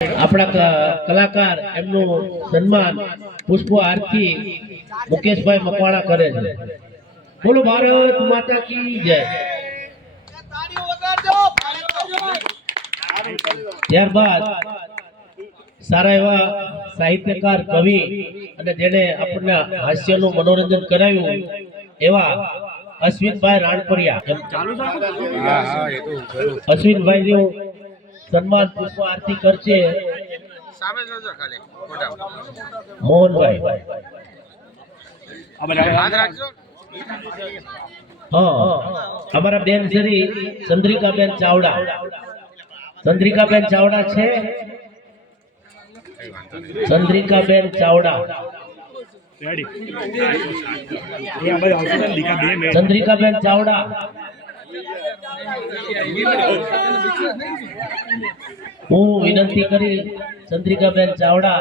આપણા કલાકાર એમનું સન્માન પુષ્પો આરતી મુકેશભાઈ મકવાણા કરે છે. બોલો ભારત માતા કી જય. ત્યારબાદ સારા એવા સાહિત્યકાર કવિ અને જેને આપણને હાસ્યનું મનોરંજન કરાવ્યું એવા અશ્વિનભાઈ રાણપરિયા. અશ્વિનભાઈ સન્માન પુષ્પ આરતી કરશે. સામે જોજો ખાલી મોહનભાઈ. હાથ રાખજો. હા. અમારા બેન શ્રી ચંદ્રિકાબેન ચાવડા. ચંદ્રિકાબેન ચાવડા છે? ચંદ્રિકાબેન ચાવડા. ચંદ્રિકાબેન ચાવડા. હું વિનંતી કરી ચંદ્રિકાબેન ચાવડા.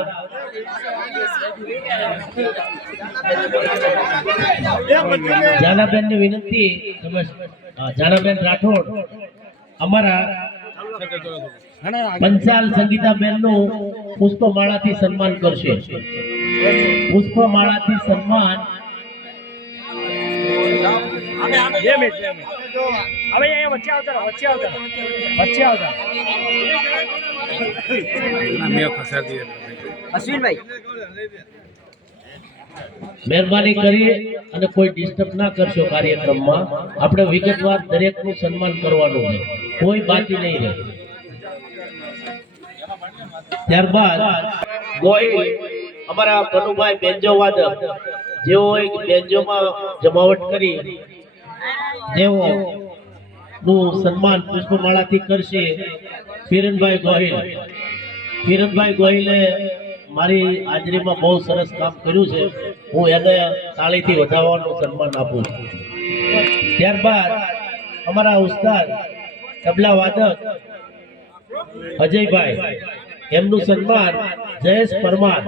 જાનાબેનની વિનંતી જાનાબેન રાઠોડ, અમારા પંચાલ સંગીતાબેનનું પુષ્પમાળાથી સન્માન કરશે. પુષ્પમાળાથી સન્માન બે મિનિટ બે મિનિટ. હવે અહીંયા વચ્ચે આવતા વચ્ચે આવતા વચ્ચે આવતા અશ્વિનભાઈ. મહેરબાની કરી અને કોઈ ડિસ્ટર્બ ના કરશો કાર્યક્રમમાં. આપણે વિગતવાર દરેકનું સન્માન કરવાનું છે. કોઈ બાકી નહીં રહે. ત્યારબાદ ગોહિલ અમારા કનુભાઈ બેન્જો વાદક જેઓ એક બેન્જોમાં જમાવટ કરી જેઓ નું સન્માન પુષ્પમાળાથી કરશે કિરણભાઈ ગોહિલ. કિરણભાઈ ગોહિલે મારી હાજરીમાં બહુ સરસ કામ કર્યું છે. હું એને તાળીથી વધાવવાનું સન્માન આપું છું. ત્યારબાદ અમારા ઉસ્તાદ તબલા વાદક અજયભાઈ, એમનું સન્માન જયેશ પરમાર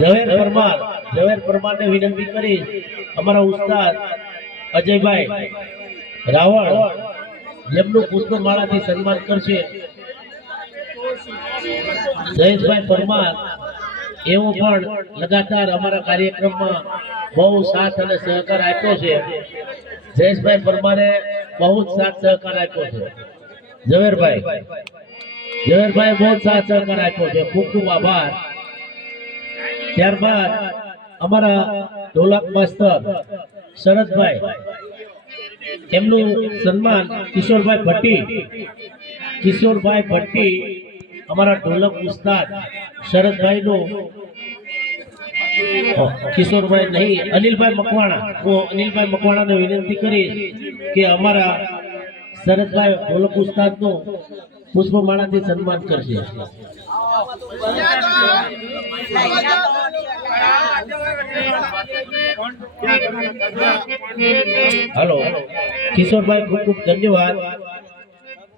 ઝવેર પરમાર ઝવેર પરમારને વિનંતી કરી અમારા ઉસ્તાદ અજયભાઈ રાવળ જેમનું પુષ્પમાળાથી સન્માન કરશે. જયેશભાઈ પરમાર, એવો પણ લગાતાર અમારા કાર્યક્રમમાં બહુ સાથ અને સહકાર આપ્યો છે. જયેશભાઈ પરમારે બહુ જ સાથ સહકાર આપ્યો છે. ઝવેરભાઈ ઝવેરભાઈ બહુ જ સાથ સહકાર આપ્યો છે. ખૂબ ખૂબ આભાર. ત્યારબાદ અમારા ઢોલક માસ્તર શરદભાઈ એમનું સન્માન કિશોરભાઈ ભટ્ટી કિશોરભાઈ ભટ્ટી, અમારા ઢોલક ઉસ્તાદ શરદભાઈ નું કિશોરભાઈ નહીં, અનિલભાઈ મકવાણા, હું અનિલભાઈ મકવાણાને વિનંતી કરીશ કે અમારા શરદભાઈ ઢોલક ઉસ્તાદનું પુષ્પમાળાથી સન્માન કરશે. હલો. કિશોરભાઈ, ખૂબ ખૂબ ધન્યવાદ.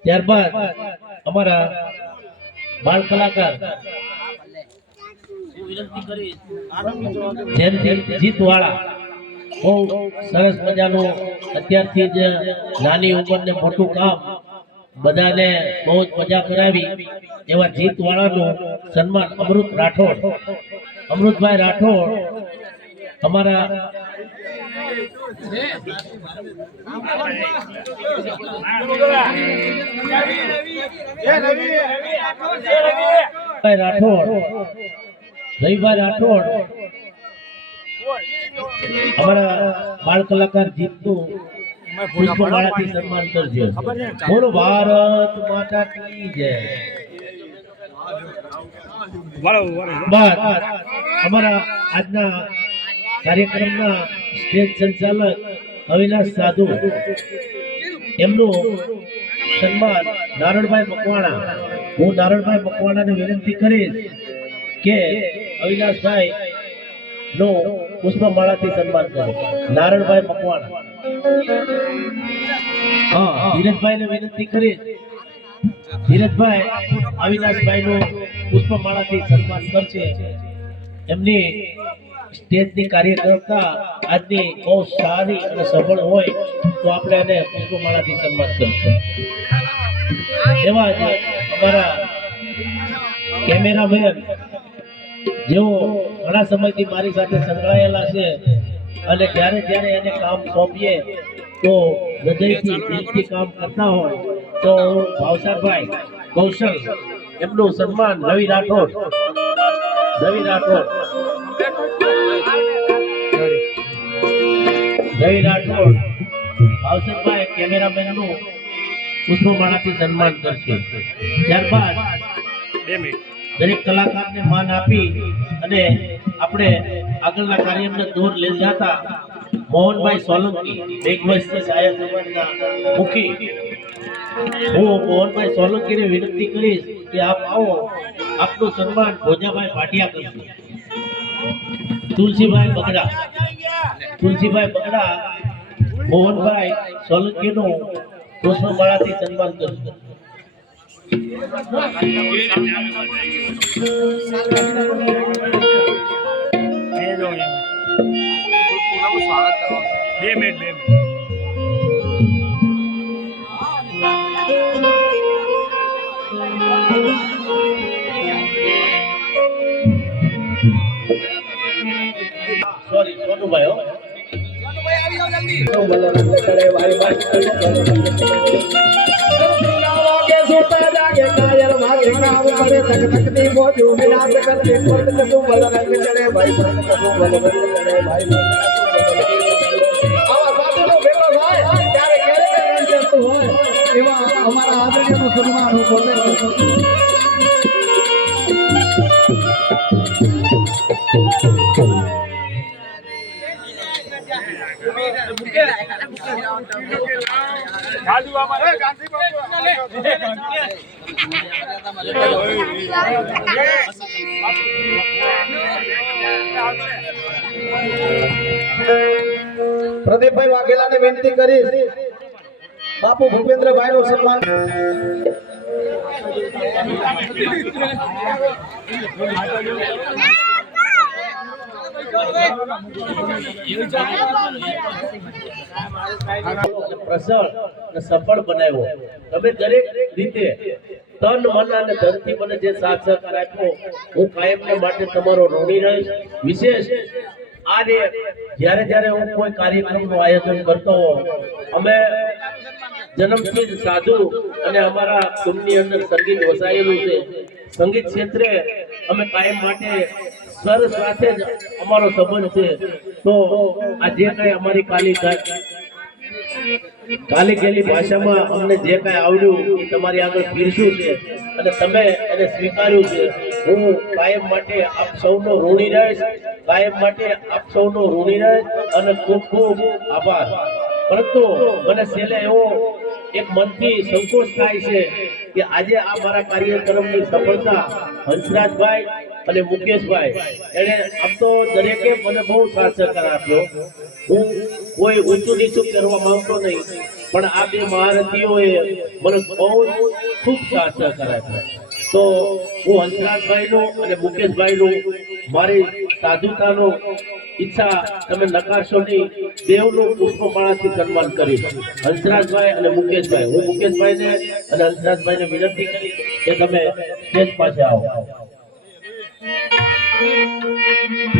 ત્યારબાદ અમારા બાળ કલાકાર જીતવાળા. બહુ સરસ મજાનું અત્યારથી જ નાની ઉંમરને મોટું કામ બધાને બહુ જ મજા કરાવી. એવા જીતવાળાનું સન્માન અમૃત રાઠોડ, અમૃતભાઈ રાઠોડ અમારા રાઠોડ રવિભાઈ રાઠોડ અમારા બાળ કલાકાર જીતનું પુષ્પમાળાથી સન્માન કરજો. બોલો ભારત માતા કી જય. અમારા આજના કાર્યક્રમના સ્ટેજ સંચાલક અવિનાશ સાધુ. એમનું સન્માન નારણભાઈ મકવાણા, હું નારણભાઈ મકવાણાને વિનંતી કરીશ કે અવિનાશભાઈ નું પુષ્પમાળાથી સન્માન કરો. નારણભાઈ મકવાણા. હા, ધીરજભાઈને વિનંતી કરીશ. ધીરજભાઈ અવિનાશભાઈ નું પુષ્પમાળાથી સન્માન કરશે. એમની સ્ટેજની કાર્યકર્તા આજની બહુ સારી અને સફળ હોય તો આપણે એને પુષ્પમાળાથી સન્માન કરશું. એવા જ અમારા કેમેરામેન જેઓ ઘણા સમયથી મારી સાથે સંકળાયેલા છે અને જ્યારે જ્યારે એને કામ સોંપીએ તો હૃદયથી દિલથી કામ કરતા હોય, તો ભાવસારભાઈ કૌશલ એમનું સન્માન રવિ રાઠોડ રવિ રાઠોડ રવિ રાઠોડ ભાવસારભાઈ કેમેરામેનનું પુષ્પમાળાથી સન્માન કરશે. ત્યારબાદ દરેક કલાકારને માન આપી અને આપણે આગળના કાર્યમને દૂર લઈ જતા મોહનભાઈ સોલંકી વર્ષથી સાયર સમાજના મુખી. હું મોહનભાઈ સોલંકીને વિનંતી કરીશ કે આપ આવો. આપનું સન્માન ભોજાભાઈ ભાટિયા કરશે. તુલસીભાઈ બગડા. તુલસીભાઈ બગડા મોહનભાઈ સોલંકીનું પુષ્પમાળાથી સન્માન કરવાનું બે મિનિટ બે મિનિટ. સોનુભાઈ હો. અમારા આદરણીય મુસલમાનો પોતે કરું વાઘેલા ને પ્રદીપભાઈ વિનંતી કરીશ. બાપુ ભૂપેન્દ્રભાઈ નું સન્માન પ્રસળ અને સફળ બનાવ્યો. તમે દરેક રીતે તન, મન અને ધનથી મને જે સાથ સહકાર હું કાયમને માટે તમારો ઋણી રહીશ. વિશેષ આ જે જ્યારે જ્યારે હું કોઈ કાર્યક્રમનું આયોજન કરતો હોઉં, અમે જન્મથી જ સાધુ અને અમારા કુંડની અંદર સંગીત વસાયેલું છે. સંગીત ક્ષેત્રે અમે કાયમ માટે સર સાથે જ અમારો સંબંધ છે. તો આ કઈ અમારી કાલી કાલી ગયેલી ભાષામાં અમને જે કઈ આવડ્યું એ તમારી આગળ પીરસ્યું છે અને તમે એને સ્વીકાર્યું છે. હું કાયમ માટે આપ સૌનો ઋણી રહીશ, કાયમ માટે આપ સૌનો ઋણી રહીશ અને ખૂબ ખૂબ આભાર. પરંતુ મને છેલ્લે એવો એક મનથી સંકોચ થાય છે કે આજે આ મારા કાર્યક્રમની સફળતા હંસરાજભાઈ અને મુકેશભાઈ એને આમ તો દરેકે મને બહુ સાથ સહકાર આપ્યો. હું કોઈ ઊંચું નીચું કરવા માંગતો નહીં, પણ આ બે મહારથીઓએ મને બહુ ખૂબ સાથ સહકાર આપ્યો. તો હું હંસરાજભાઈનો અને મુકેશભાઈનું મારી સાધુતાનો ઈચ્છા તમે નકારશો નહીં દેવનું પુષ્પમાળાથી સન્માન કરીશ. હંસરાજભાઈ અને મુકેશભાઈ, હું મુકેશભાઈને અને હંસરાજભાઈને વિનંતી કરીશ કે તમે સ્ટેજ પાસે આવો. Thank you.